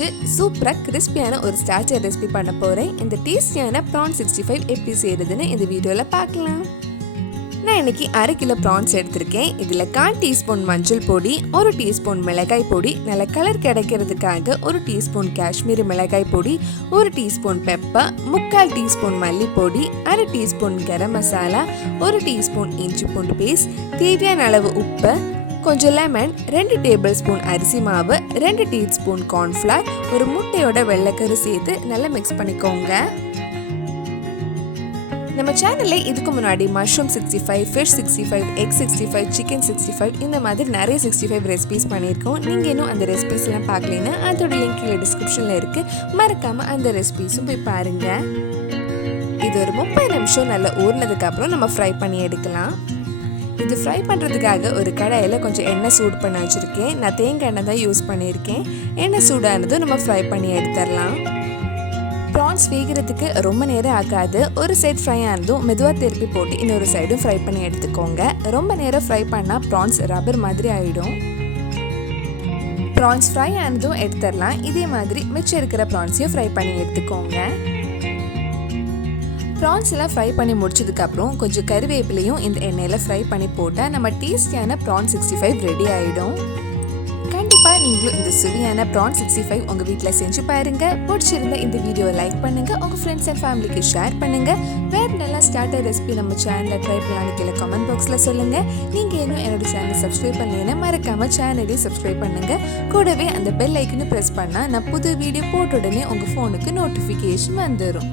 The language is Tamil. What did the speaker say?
வச்சு சூப்பரா கிறிஸ்பியான ஒரு ஸ்டார்டர் ரெசிபி பண்ண போறேன். இந்த டேஸ்டியான prawn 65 எப்படி செய்யறதுன்னு இந்த வீடியோல பார்க்கலாம். நான் இன்னைக்கு 1/2 கிலோ prawns எடுத்திருக்கேன். இதுல 1/4 டீஸ்பூன் மஞ்சள் பொடி, 1 டீஸ்பூன் மிளகாய் பொடி, நல்ல கலர் கிடைக்கிறதுக்காக 1 டீஸ்பூன் காஷ்மீரி மிளகாய் பொடி, 1 teaspoon pepper, 3/4 teaspoon மல்லிப்பொடி, 1/2 teaspoon garam masala, 1 teaspoon இஞ்சி பூண்டு பேஸ்ட், தேவையான அளவு உப்பு, கொஞ்சம் லெமன், 2 டேபிள் ஸ்பூன் அரிசி மாவு, 2 டீஸ்பூன் கார்ன்ஃப்ளவர், ஒரு முட்டையோட வெள்ளைக்கரு சேர்த்து நல்லா மிக்ஸ் பண்ணிக்கோங்க. நம்ம சேனல்ல இதுக்கு முன்னாடி மஷ்ரூம் 65, ஃபிஷ் 65, எக் 65, சிக்கன் 65 இந்த மாதிரி நிறைய 65 ரெசிபிஸ் பண்ணியிருக்கோம். நீங்கள் இன்னும் அந்த ரெசிபிஸ்லாம் பார்க்கலைன்னா அதோட லிங்க் கீழே டிஸ்கிரிப்ஷனில் இருக்குது. மறக்காமல் அந்த ரெசிபிஸும் போய் பாருங்கள். இது ஒரு 30 நிமிஷம் நல்லா ஊறினதுக்கப்புறம் நம்ம ஃப்ரை பண்ணி எடுக்கலாம். இது ஃப்ரை பண்ணுறதுக்காக ஒரு கடாயில் கொஞ்சம் எண்ணெய் சூடு பண்ண வச்சுருக்கேன். நான் தேங்காய் எண்ணெய் தான் யூஸ் பண்ணியிருக்கேன். எண்ணெய் சூடானதும் நம்ம ஃப்ரை பண்ணி எடுத்துடலாம். ப்ரான்ஸ் வேகிறதுக்கு ரொம்ப நேரம் ஆகாது. ஒரு சைடு ஃப்ரை ஆனதும் மெதுவாக திருப்பி போட்டு இன்னொரு சைடும் ஃப்ரை பண்ணி எடுத்துக்கோங்க. ரொம்ப நேரம் ஃப்ரை பண்ணால் ப்ரான்ஸ் ரப்பர் மாதிரி ஆகிடும். ப்ரான்ஸ் ஃப்ரை ஆனதும் எடுத்துடலாம். இதே மாதிரி மிச்சம் இருக்கிற ப்ரான்ஸையும் ஃப்ரை பண்ணி எடுத்துக்கோங்க. ப்ரான்ஸ் எல்லாம் ஃப்ரை பண்ணி முடிச்சதுக்கப்புறம் கொஞ்சம் கருவேப்பிலையும் இந்த எண்ணெயில் ஃப்ரை பண்ணி போட்டால் நம்ம டேஸ்டியான prawn 65 ரெடி ஆகிடும். கண்டிப்பாக நீங்களும் இந்த சுவையான prawn 65 உங்கள் வீட்டில் செஞ்சு பாருங்கள். பிடிச்சிருந்த இந்த வீடியோவை லைக் பண்ணுங்கள், உங்கள் ஃப்ரெண்ட்ஸ் அண்ட் ஃபேமிலிக்கு ஷேர் பண்ணுங்கள். வேறு நல்லா ஸ்டார்டர் ரெசிபி நம்ம சேனலில் ட்ரை பண்ணலான்னு கீழே கமெண்ட் பாக்ஸில் சொல்லுங்கள். நீங்கள் இன்னும் என்னோட சேனலை சப்ஸ்கிரைப் பண்ணலைன்னா மறக்காமல் சேனலையும் சப்ஸ்கிரைப் பண்ணுங்கள். கூடவே அந்த பெல் ஐக்கனை ப்ரெஸ் பண்ணால் நான் புது வீடியோ போட்ட உடனே உங்கள் ஃபோனுக்கு நோட்டிஃபிகேஷன் வந்துடும்.